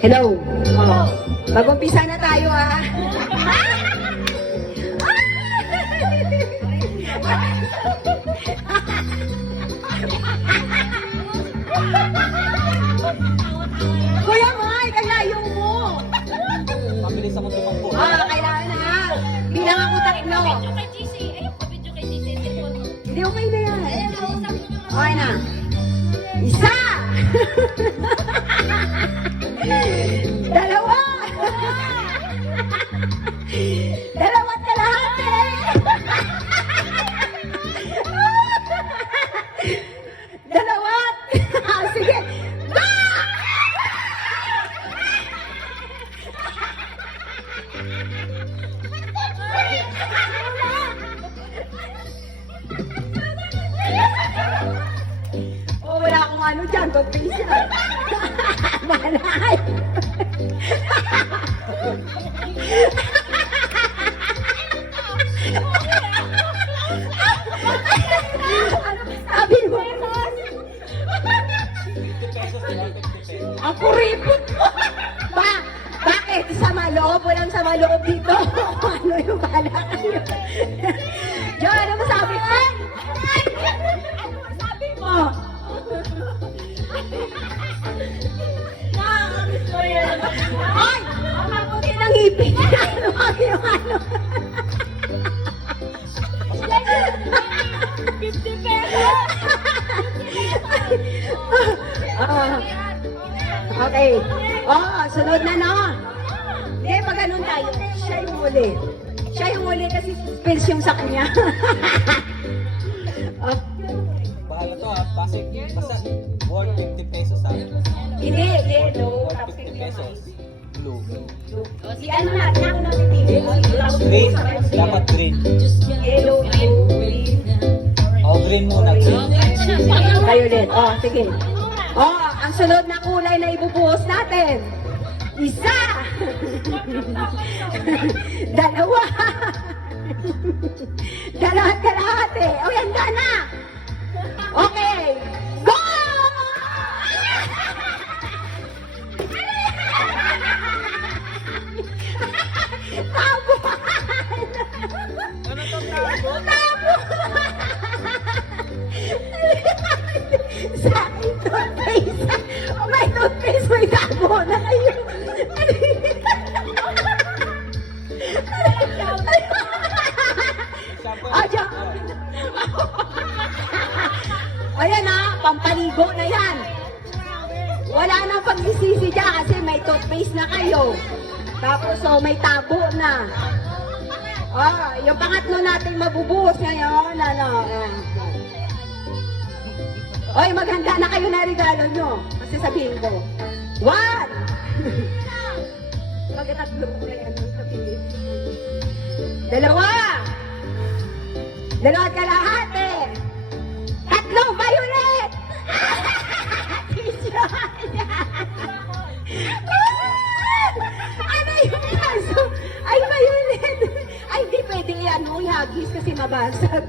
Hello. Oh. Mag-umpisa na tayo ah. Kuya Mike, ang layo mo. Mabilis ako tumakbo. Ah, kailangan na. Bilang ako tatlo. Video kay GC. Ayun ko, video kay GC. Hindi, okay na yan. Okay na. Isa! Dalawa! Dalawat kalahati! Dalawat! Sige! Oh, wala akong ano dyan, pag-face yan. Malay. Sabi mo. 50 pesos, diba? 50 pesos. Ang kuripot mo. Bakit? Sama loob? Walang sama loob dito. Ano yung bala kayo? Diyan, ano mo sabi ko? Sabi mo. Ay! Ang mabuti ng ipin. Ano ang yung ano? 50 pesos! Okay. Oh, sunod na no. Hindi, pag ganun tayo, siya yung huli. Siya yung huli kasi pills yung sa kanya. Oh, Bahala to ha. Basta worth 50 pesos ha. hindi, yellow. Worth Tapos 50 pesos. Blue. si ano natin, ako natin Green. Dapat green. Yellow, blue, green. O, green muna. Green. Violet. Oh, sige. Oh, ang sunod na kulay na ibubuhos natin. Isa! Dalawa! Dalawat kalahati. O, yan na! Okay! Go! Tabuhan! Ano to, tabo? Sa akin, toothpaste. Oh, may toothpaste, may tabo na kayo. Ah, diyan. Ayan na, pampaligo na yan. Wala nang pagsisisi dyan kasi may toothpaste na kayo. Tapos, oh, may tabo na. Ah, yung pangatlo natin mabubuhos ngayon, ano, Oy, maghanda na kayo na regalo nyo. Kasi sabihin ko. 1! Pagkatatlo ko na yan sabihin. 2! 2 at kalahati! 3! Violet! Ano yung kaso? Ay, Violet! Ay, hindi pwede yan. Ihagis kasi mabasag.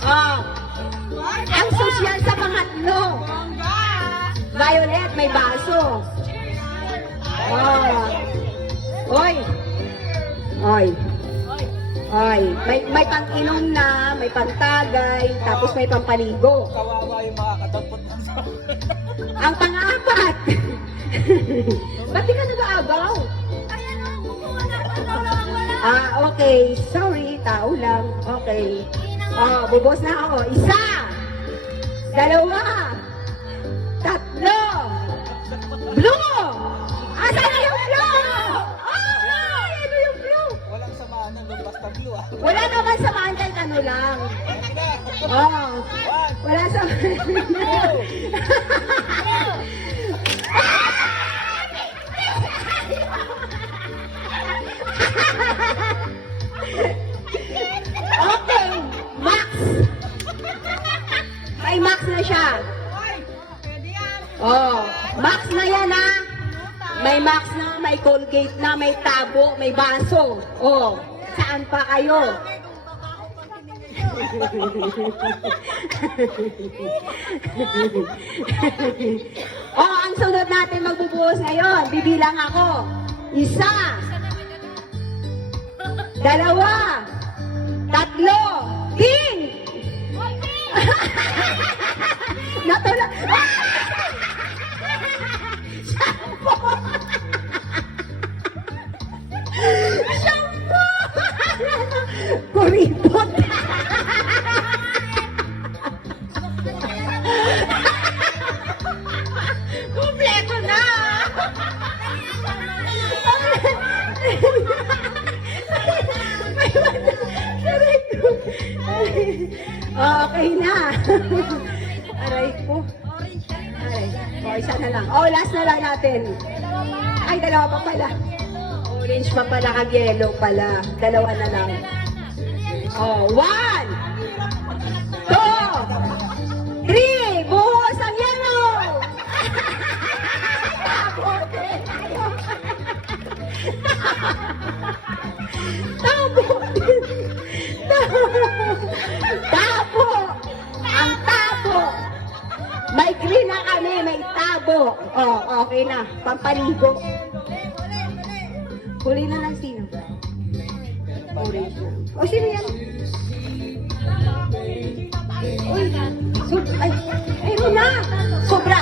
Oh, ang sosyal sa pangatlo. Violet, may baso. Oh. Oy. Oy. Oy. May pang-inom na, may pantagay, tapos may pampaligo. Kawawa yung makakadampot mo sa Ang pang-apat. Ba't di ka nag-aabaw? Ah, okay. Sorry, tao lang. Okay. Oh, bubos na ako. 1, 2, 3. Blue! Asan na yung blue? Oh, ano yung blue? walang samaan na doon basta blue ah. Wala naman samaan kahit ano lang. Sige. Oh, One, wala samaan. two. Okay, Max. May Max na siya. Oh, Max na yan ha. May Max na, may Colgate. gate na may tabo, may baso. Oh, saan pa kayo? Oh, ang sunod natin magbubuhos ngayon. Bibilang ako. 1, 2, 3, 4, ting! Natula. Shampoo! Shampoo! Kuripot! Kompleto na! Okay na. Aray ko. Aray. O, isa na lang. O, last na lang natin. Ay, dalawa pa pala. Orange pa pala, kag yellow pala. Dalawa na lang. O, 1, 2, 3. Buhos ang yellow! Tabo din. Tabo. Ang tabo. May green na kami, may tabo. Oh, okay na. Pampaligo. Huli na lang sino? Orange na. O, sino yan? Uy, ay, ayun na. Sobra.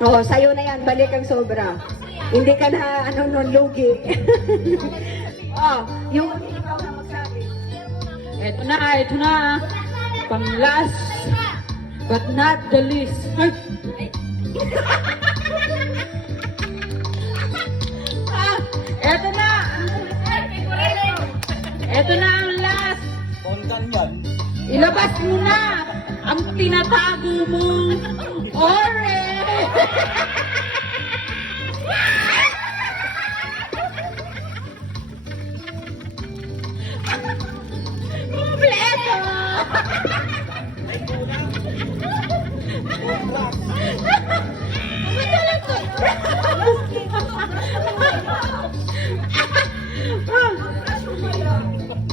Oo, sa'yo na yan. Balik ang sobra. Hindi ka na, lugi. Oh, yung ikaw na magsabi. Ito na. Pang last, but not the least. Ay! Ito na. Ito na ang last. Pondan yan. Ilabas mo na ang tinatago mong orange. Kompleto!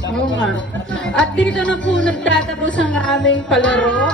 Oo nga. At dito na po nagtatapos ang aming palaro.